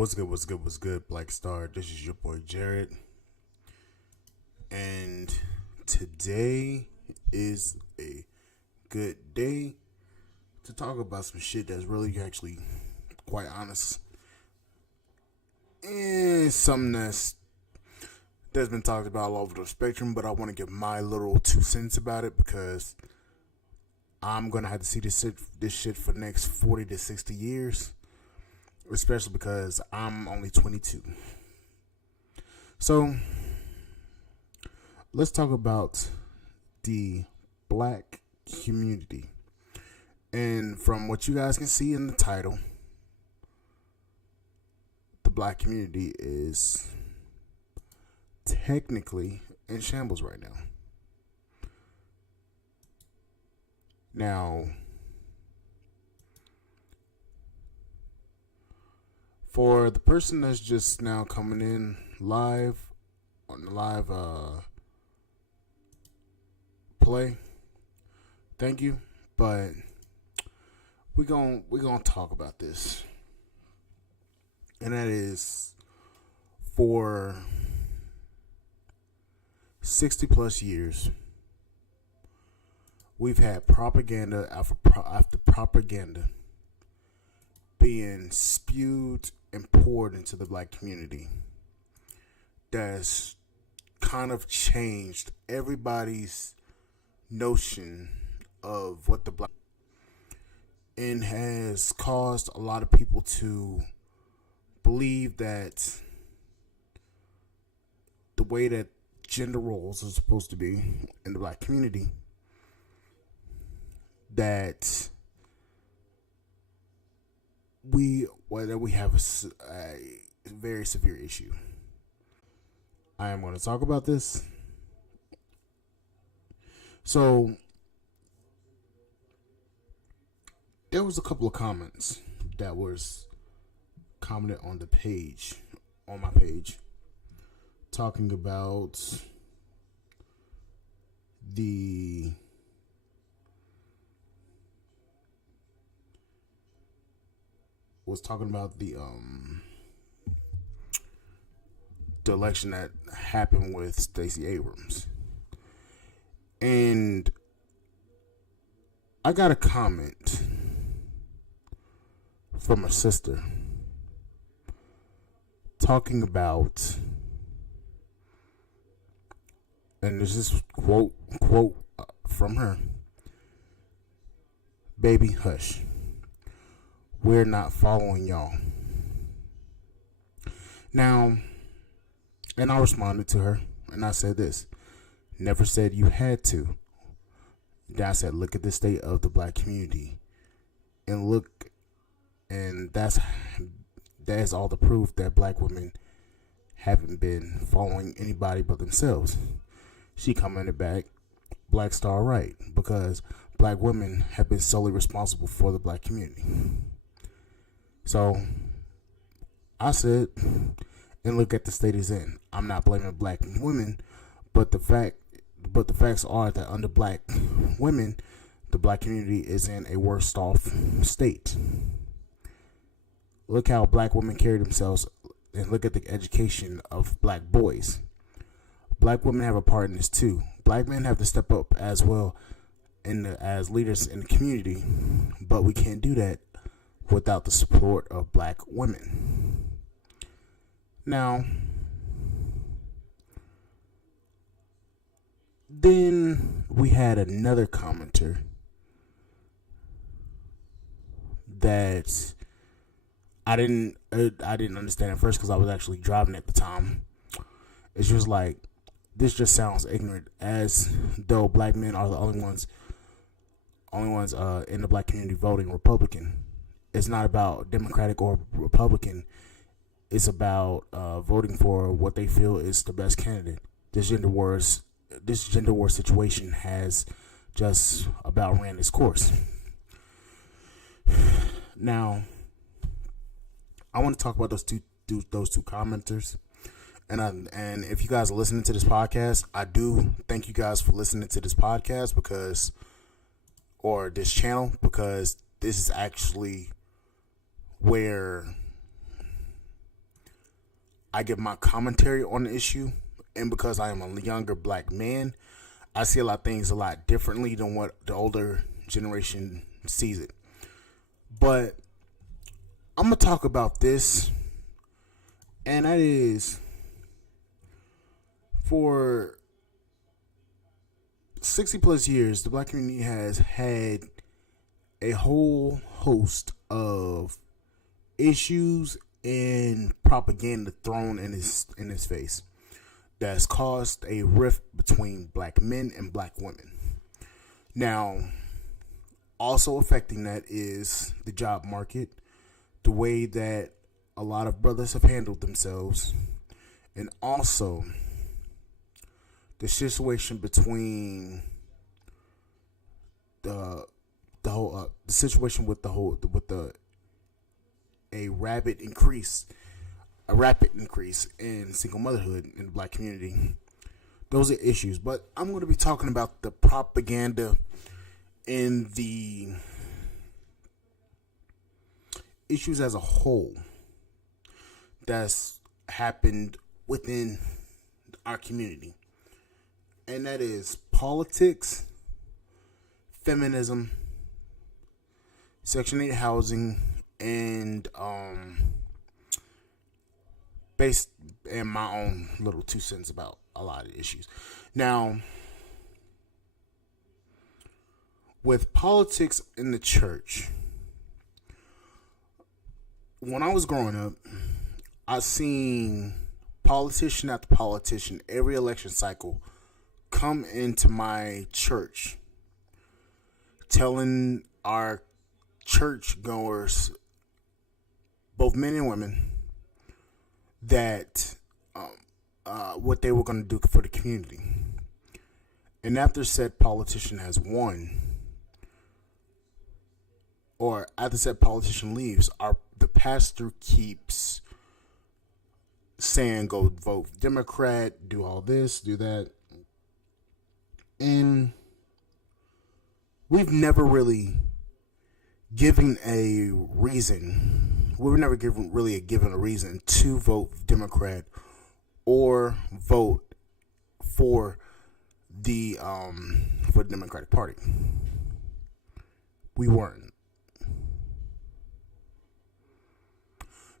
What's good, Black Star? This is your boy Jared. And today is a good day to talk about some shit that's really actually quite honest. And something that's been talked about all over the spectrum, but I want to give my little 2 cents about it because I'm gonna have to see this shit for the next 40 to 60 years. Especially because I'm only 22. So, let's talk about the black community. And from what you guys can see in the title, the black community is technically in shambles right now. Now, for the person that's just now coming in live on the live play, thank you. But we're gonna talk about this, and that is for 60 plus years we've had propaganda after propaganda being spewed and poured into the black community that's kind of changed everybody's notion of what the black and has caused a lot of people to believe that the way that gender roles are supposed to be in the black community, that we have a very severe issue. I am going to talk about this. So, there was a couple of comments that was commented on my page, talking about the election that happened with Stacey Abrams. And I got a comment from a sister talking about, and this is quote from her: "Baby, hush. We're not following y'all." Now, and I responded to her, and I said this: never said you had to. Then I said, look at the state of the black community, and that's all the proof that black women haven't been following anybody but themselves. She commented back, Black Star right, because black women have been solely responsible for the black community. So I said, and look at the state it's in. I'm not blaming black women, but the facts are that under black women, the black community is in a worse off state. Look how black women carry themselves, and look at the education of black boys. Black women have a part in this too. Black men have to step up as well as leaders in the community, but we can't do that without the support of black women. Now, then we had another commenter that I didn't understand at first because I was actually driving at the time. It's just like, this just sounds ignorant, as though black men are the only ones in the black community voting Republican. It's not about Democratic or Republican. It's about voting for what they feel is the best candidate. This gender war situation has just about ran its course. Now, I want to talk about those two commenters, and if you guys are listening to this podcast, I do thank you guys for listening to this podcast or this channel, because this is actually where I give my commentary on the issue, and because I am a younger black man, I see a lot of things a lot differently than what the older generation sees it. But I'm gonna talk about this, and that is for 60 plus years, the black community has had a whole host of issues and propaganda thrown in his face that's caused a rift between black men and black women. Now, also affecting that is the job market, the way that a lot of brothers have handled themselves, and also the situation between the situation with the a rapid increase in single motherhood in the black community. Those are issues, but I'm going to be talking about the propaganda and the issues as a whole that's happened within our community, and that is politics, feminism, Section 8 housing, and based in my own little 2 cents about a lot of issues. Now, with politics in the church, when I was growing up, I seen politician after politician every election cycle come into my church telling our church goers, both men and women, that what they were going to do for the community. And after said politician has won, or after said politician leaves, the pastor keeps saying, go vote Democrat, do all this, do that. And we've never really given a reason. We were never given a reason to vote Democrat or vote for the Democratic Party. We weren't.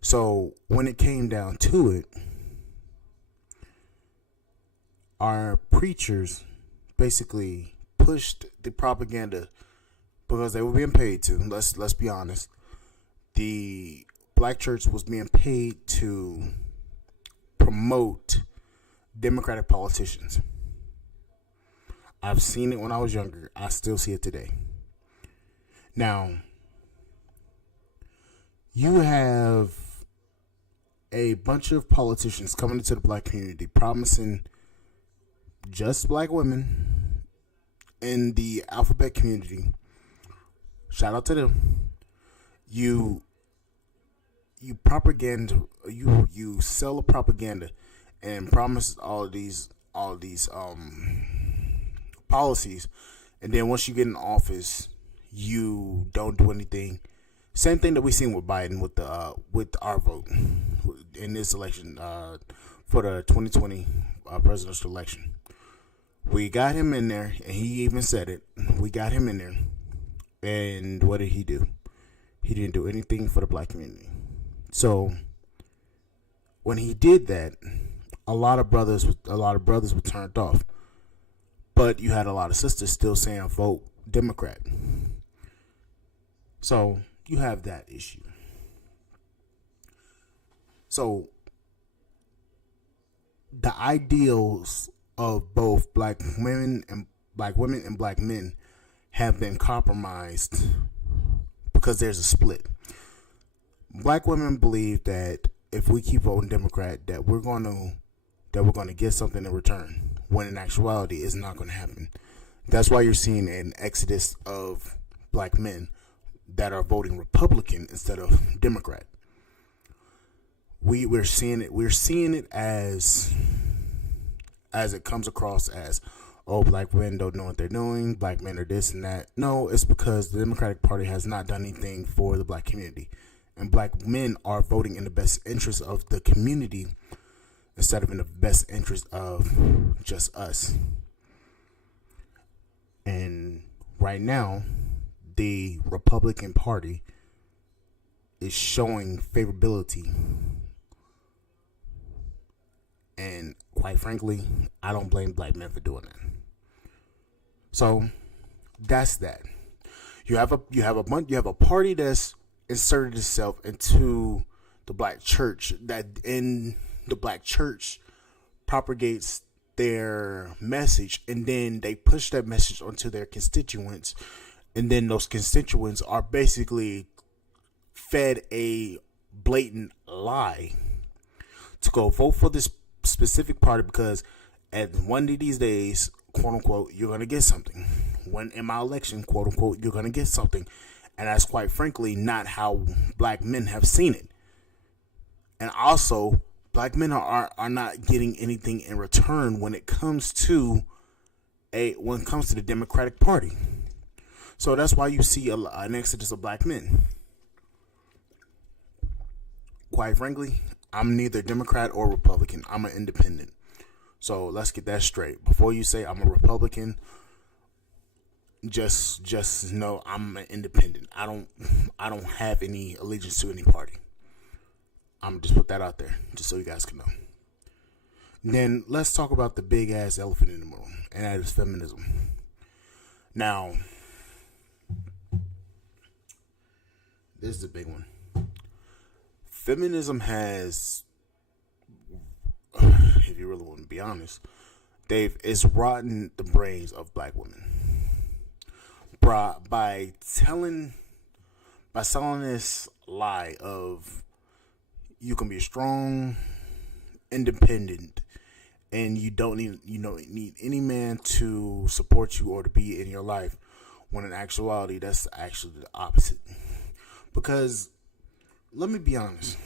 So when it came down to it, our preachers basically pushed the propaganda because they were being paid to. Let's be honest. The black church was being paid to promote Democratic politicians. I've seen it when I was younger. I still see it today. Now, you have a bunch of politicians coming into the black community promising just black women in the alphabet community. Shout out to them. You sell a propaganda and promise all these policies, and then once you get in office, you don't do anything. Same thing that we seen with Biden with our vote in this election for the 2020 presidential election. We got him in there, and he even said it. We got him in there, and what did he do? He didn't do anything for the black community. So when he did that, a lot of brothers were turned off. But you had a lot of sisters still saying vote Democrat. So you have that issue. So the ideals of both black women and black men have been compromised because there's a split. Black women believe that if we keep voting Democrat, that we're going to get something in return, when in actuality it's not going to happen. That's why you're seeing an exodus of black men that are voting Republican instead of Democrat. We're seeing it as it comes across as, oh, black women don't know what they're doing, black men are this and that. No, it's because the Democratic Party has not done anything for the black community. And black men are voting in the best interest of the community instead of in the best interest of just us. And right now, the Republican Party is showing favorability. And quite frankly, I don't blame black men for doing that. So that's that. You have a party that's inserted itself into the black church, that in the black church propagates their message, and then they push that message onto their constituents, and then those constituents are basically fed a blatant lie to go vote for this specific party, because at one of these days, quote unquote, you're going to get something. When in my election, quote unquote, you're going to get something. And that's quite frankly not how black men have seen it. And also, black men are not getting anything in return when it comes to the Democratic Party. So that's why you see an exodus of black men. Quite frankly, I'm neither Democrat or Republican. I'm an independent. So let's get that straight. Before you say I'm a Republican, just know I'm an independent. I don't have any allegiance to any party. I'm just put that out there just so you guys can know. Then let's talk about the big ass elephant in the room, and that is feminism. Now, this is a big one. Feminism has, if you really want to be honest, it's rotten the brains of black women. By selling this lie of you can be strong, independent, and you don't need any man to support you or to be in your life, when in actuality that's actually the opposite. Because let me be honest,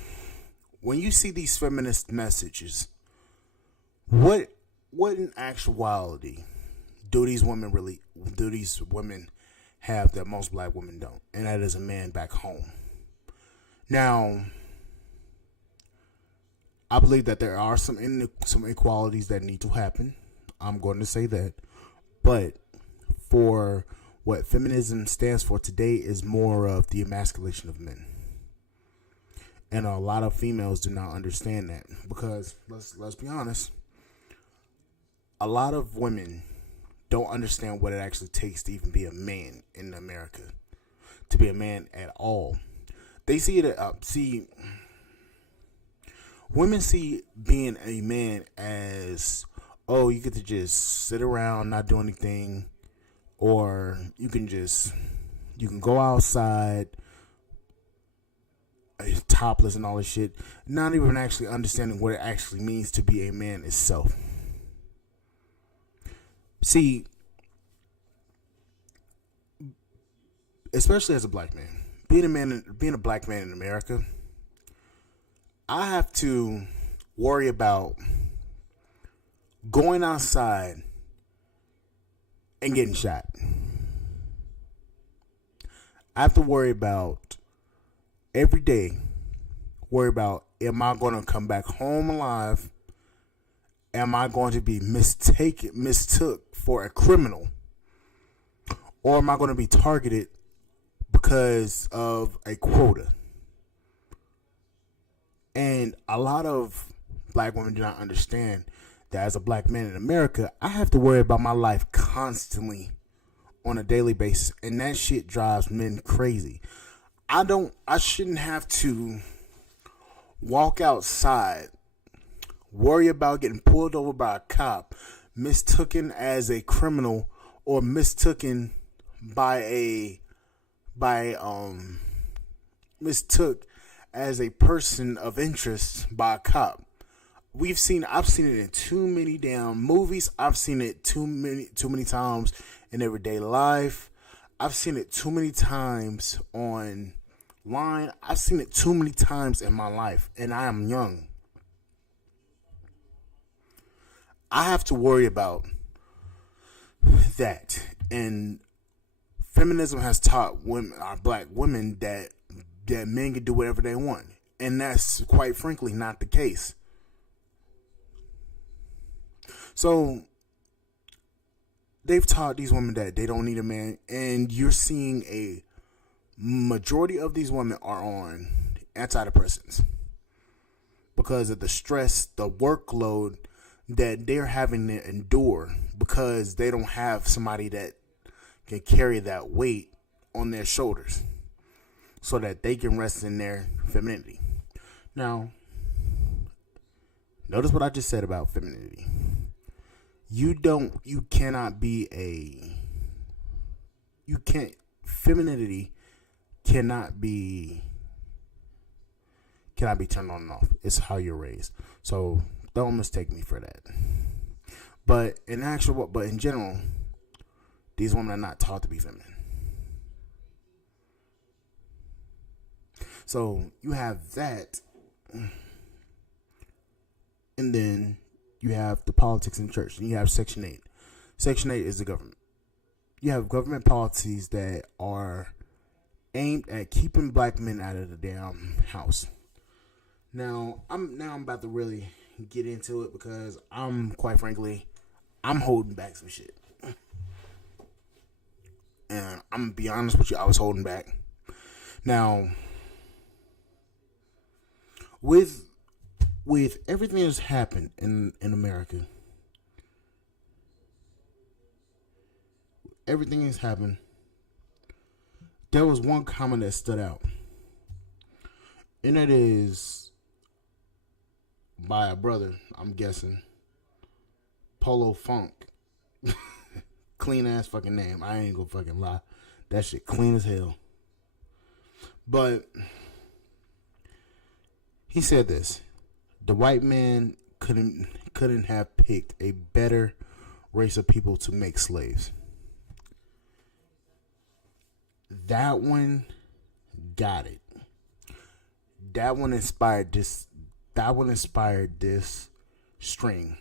when you see these feminist messages, what in actuality do these women have that most black women don't? And that is a man back home. Now, I believe that there are some inequalities that need to happen. I'm going to say that. But for what feminism stands for today is more of the emasculation of men. And a lot of females do not understand that, because let's be honest, a lot of women don't understand what it actually takes to even be a man in America, to be a man at all. They see it. Women see being a man as, oh, you get to just sit around, not do anything, or you can go outside topless and all this shit, not even actually understanding what it actually means to be a man itself. See, especially as a black man, being a black man in America, I have to worry about going outside and getting shot. I have to worry about every day, am I going to come back home alive? Am I going to be mistook for a criminal? Or am I going to be targeted because of a quota? And a lot of black women do not understand that as a black man in America, I have to worry about my life constantly on a daily basis. And that shit drives men crazy. I shouldn't have to walk outside, worry about getting pulled over by a cop, mistaken as a criminal, or mistook as a person of interest by a cop. I've seen it in too many damn movies. I've seen it too many times in everyday life. I've seen it too many times online. I've seen it too many times in my life, and I am young. I have to worry about that. And feminism has taught our black women that men can do whatever they want. And that's quite frankly not the case. So they've taught these women that they don't need a man, and you're seeing a majority of these women are on antidepressants because of the stress, the workload that they're having to endure because they don't have somebody that can carry that weight on their shoulders so that they can rest in their femininity. Now, notice what I just said about femininity. Femininity cannot be turned on and off. It's how you're raised. So don't mistake me for that. But in general, these women are not taught to be feminine. So you have that, and then you have the politics in the church, and you have Section 8. Section 8 is the government. You have government policies that are aimed at keeping black men out of the damn house. Now I'm about to really get into it because quite frankly, I'm holding back some shit. And I'm gonna be honest with you, I was holding back. Now, with everything that's happened in America, everything that's happened, there was one comment that stood out. And it is by a brother, I'm guessing, Polo Funk. Clean ass fucking name. I ain't gonna fucking lie. That shit clean as hell. But he said this: the white man couldn't have picked a better race of people to make slaves. That one got it. That one inspired this string.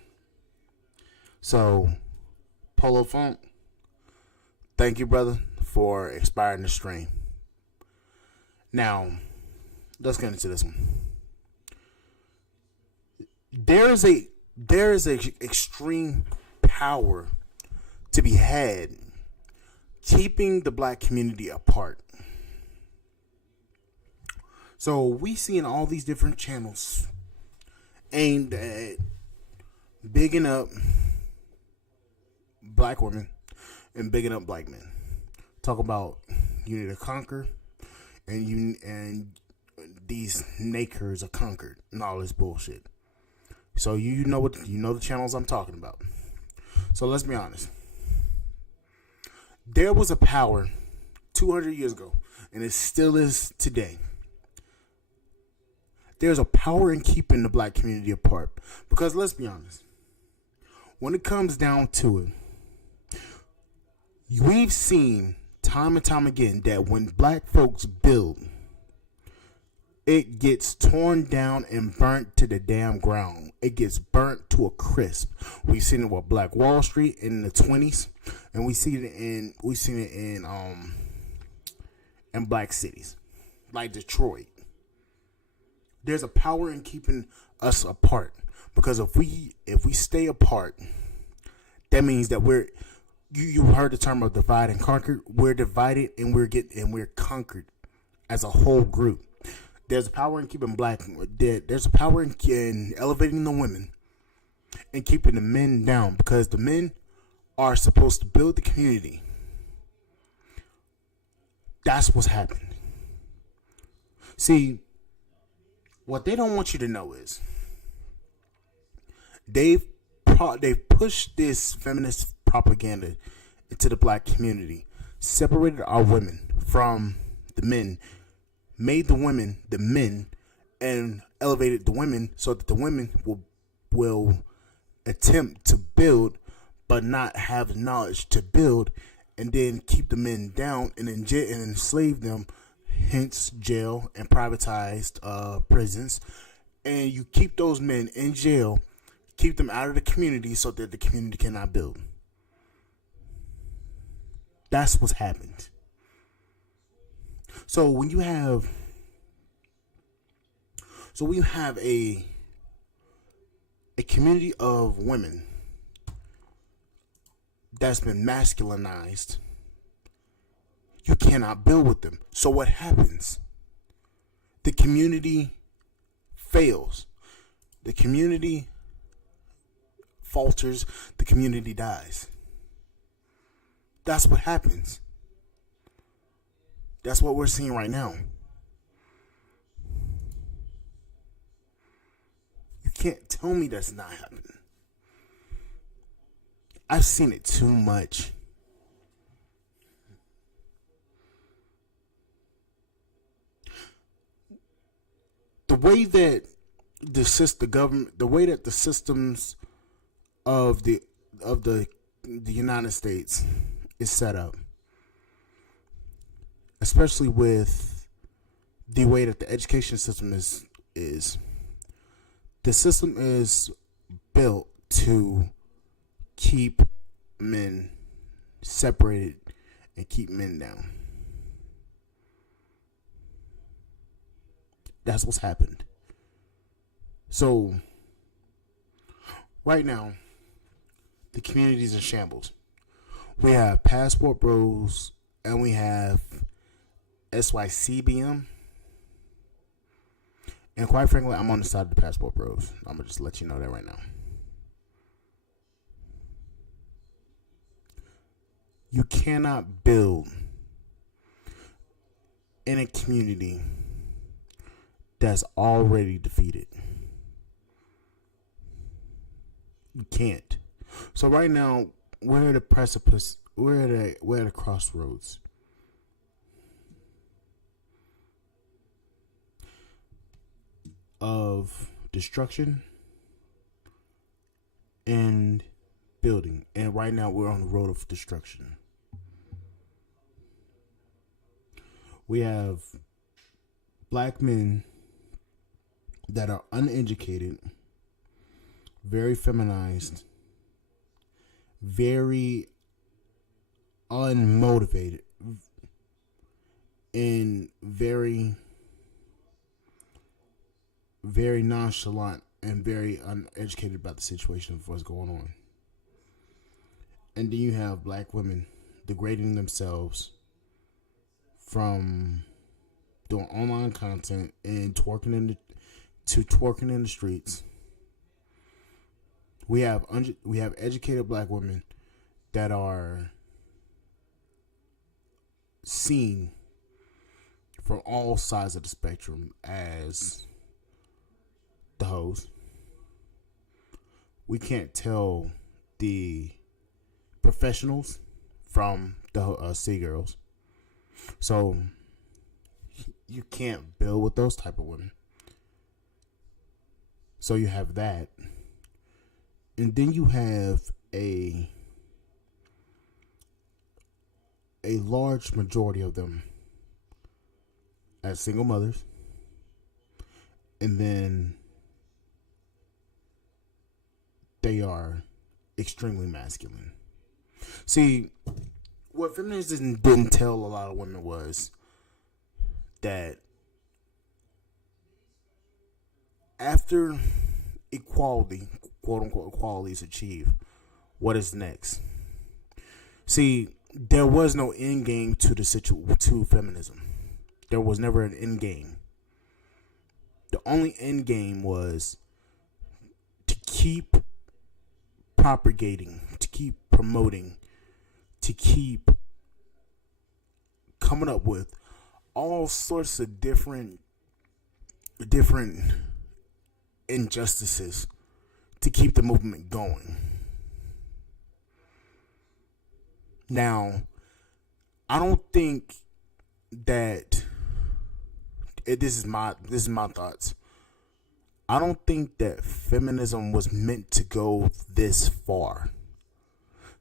So, Polo Funk, thank you, brother, for inspiring the string. Now, let's get into this one. There is a extreme power to be had keeping the black community apart. So we see in all these different channels aimed at bigging up black women and bigging up black men. Talk about you need to conquer, and these nakers are conquered and all this bullshit. So you know the channels I'm talking about. So let's be honest. There was a power 200 years ago, and it still is today. There's a power in keeping the black community apart. Because let's be honest, when it comes down to it, we've seen time and time again that when black folks build, it gets torn down and burnt to the damn ground. It gets burnt to a crisp. We've seen it with Black Wall Street in the 20s, and we've seen it in black cities like Detroit. There's a power in keeping us apart, because if we stay apart, that means that you heard the term of divide and conquer. We're divided and we're conquered as a whole group. There's a power in keeping black dead. There's a power in elevating the women and keeping the men down, because the men are supposed to build the community. That's what's happened. See, what they don't want you to know is they've pushed this feminist propaganda into the black community, separated our women from the men, made the women the men, and elevated the women so that the women will attempt to build but not have the knowledge to build, and then keep the men down and enslave them, hence jail and privatized prisons. And you keep those men in jail, keep them out of the community so that the community cannot build. That's what's happened. So when you have a community of women that's been masculinized, you cannot build with them. So what happens? The community fails. The community falters. The community dies. That's what happens. That's what we're seeing right now. You can't tell me that's not happening. I've seen it too much. The way that the government, the way that the systems of the United States is set up, especially with the way that the education system is the system is built to keep men separated and keep men down. That's what's happened. So right now, the community's in shambles. We have Passport Bros and we have SYCBM. And quite frankly, I'm on the side of the Passport Bros. I'm going to just let you know that right now. You cannot build in a community that's already defeated. You can't. So right now, we're at a precipice. We're at a crossroads. Of destruction and building. And right now we're on the road of destruction. We have black men that are uneducated, very feminized, very unmotivated, and very nonchalant and very uneducated about the situation of what's going on. And then you have black women degrading themselves from doing online content and twerking in the streets. We have educated black women that are seen from all sides of the spectrum as the hoes. We can't tell the professionals from the city girls. So you can't build with those type of women. So you have that. And then you have a large majority of them as single mothers. And then they are extremely masculine. See, what feminism didn't tell a lot of women was that after equality, quote unquote equality, is achieved, what is next? See, there was no end game to to feminism. There was never an end game. The only end game was to keep propagating, to keep promoting, to keep coming up with all sorts of different injustices to keep the movement going. Now, I don't think that this is my thoughts. I don't think that feminism was meant to go this far,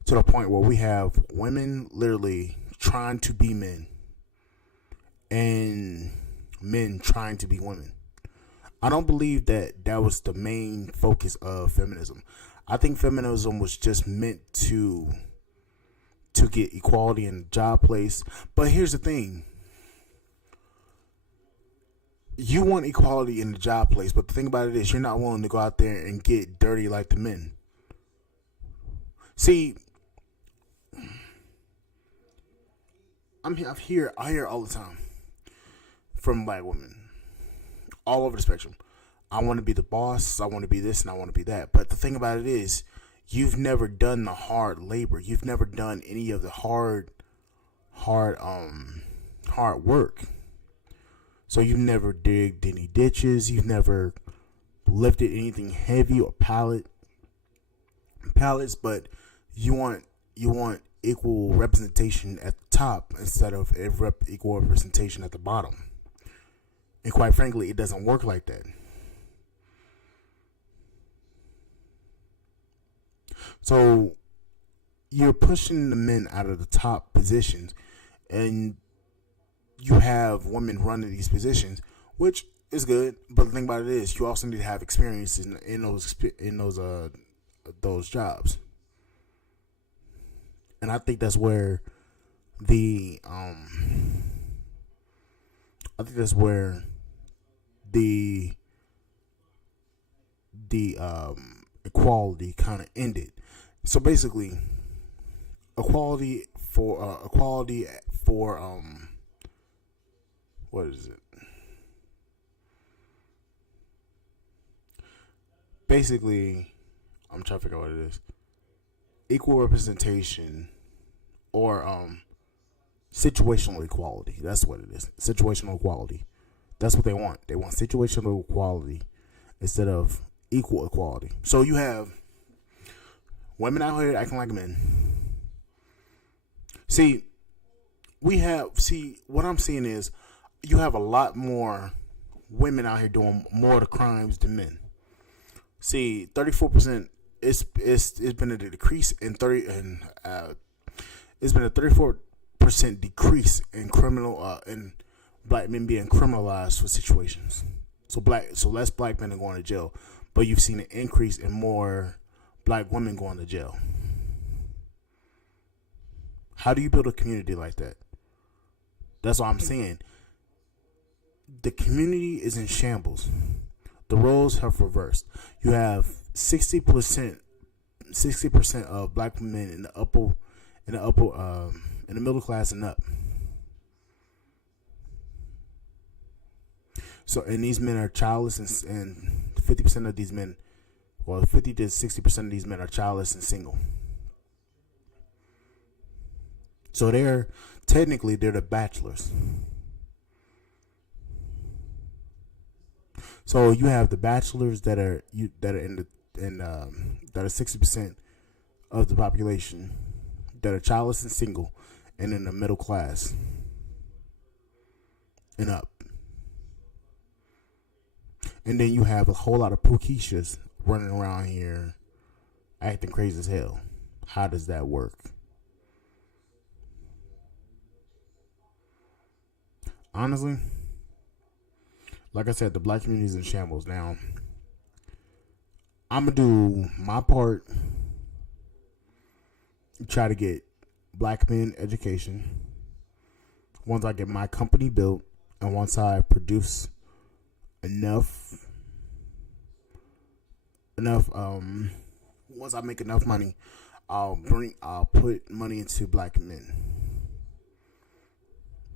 to the point where we have women literally trying to be men and men trying to be women. I don't believe that was the main focus of feminism. I think feminism was just meant to get equality in the job place. But here's the thing. You want equality in the job place, but the thing about it is you're not willing to go out there and get dirty like the men. See, I hear all the time from black women all over the spectrum. I want to be the boss. I want to be this, and I want to be that. But the thing about it is, you've never done the hard labor. You've never done any of the hard work. So you've never digged any ditches. You've never lifted anything heavy or pallets. But you want equal representation at the top instead of equal representation at the bottom. And quite frankly, it doesn't work like that. So you're pushing the men out of the top positions, and you have women running these positions, which is good. But the thing about it is, you also need to have experience in those jobs. And I think that's where the I think that's where the equality kind of ended. So basically, equality for what is it? Basically, I'm trying to figure out what it is. Equal representation or situational equality. That's what it is. Situational equality. That's what they want. They want situational equality instead of equal equality. So you have women out here acting like men. See, what I'm seeing is you have a lot more women out here doing more of the crimes than men. See, 34%. It's been a decrease in it's been a 34% decrease in in black men being criminalized for situations. So less black men are going to jail, but you've seen an increase in more black women going to jail. How do you build a community like that? That's what I'm saying. The community is in shambles. The roles have reversed. You have 60% of black men in the middle class and up. So, and these men are childless, and 50% of these men, 50 to 60% of these men are childless and single. So they're the bachelors. So you have the bachelors that are 60% of the population that are childless and single, and in the middle class and up. And then you have a whole lot of Pookeishas running around here acting crazy as hell. How does that work? Honestly, like I said, the black community is in shambles now. I'm going to do my part, try to get black men education. Once I get my company built, and once I produce enough, once I make enough money, I'll put money into black men.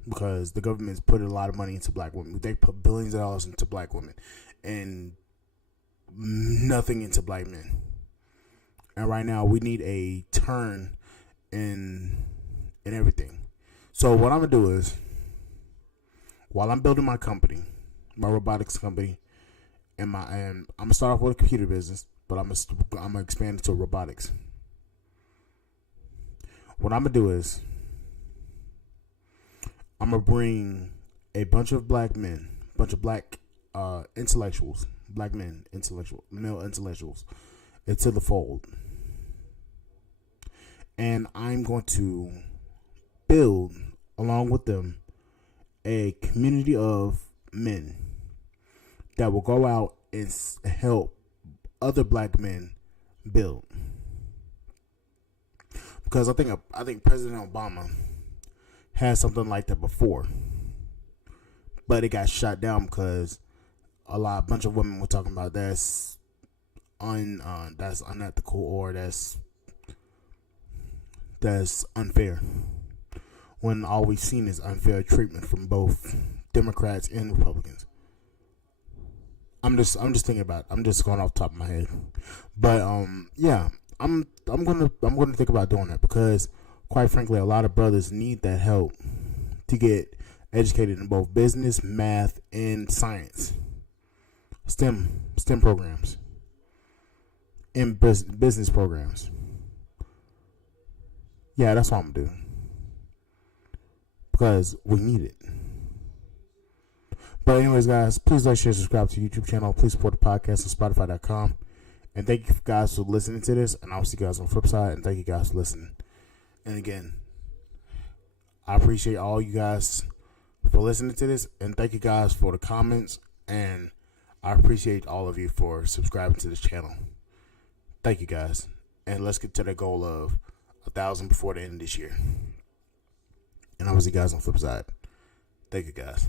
Because the government's put a lot of money into black women. They put billions of dollars into black women and nothing into black men. And right now we need a turn in everything. So what I'm gonna do is, while I'm building my company, my robotics company, and I'm gonna start off with a computer business, but I'm gonna expand into robotics. What I'm gonna do is, I'm gonna bring a bunch of black men, intellectuals, male intellectuals, into the fold, and I'm going to build, along with them, a community of men that will go out and help other black men build. Because I think President Obama had something like that before, but it got shot down because a bunch of women were talking about that's unethical, or that's unfair. when all we've seen is unfair treatment from both Democrats and Republicans. I'm just thinking about it. I'm just going off the top of my head. But yeah, I'm gonna think about doing that because quite frankly a lot of brothers need that help to get educated in both business, math, and science. STEM programs. And business programs. Yeah, that's what I'm gonna do. Because we need it. But anyways, guys, please like, share, subscribe to the YouTube channel. Please support the podcast on Spotify.com. And thank you guys for listening to this. And I'll see you guys on the flip side. And thank you guys for listening. And again, I appreciate all you guys for listening to this. And thank you guys for the comments. And I appreciate all of you for subscribing to this channel. Thank you guys. And let's get to the goal of 1,000 before the end of this year. And I will see you guys on the flip side. Thank you guys.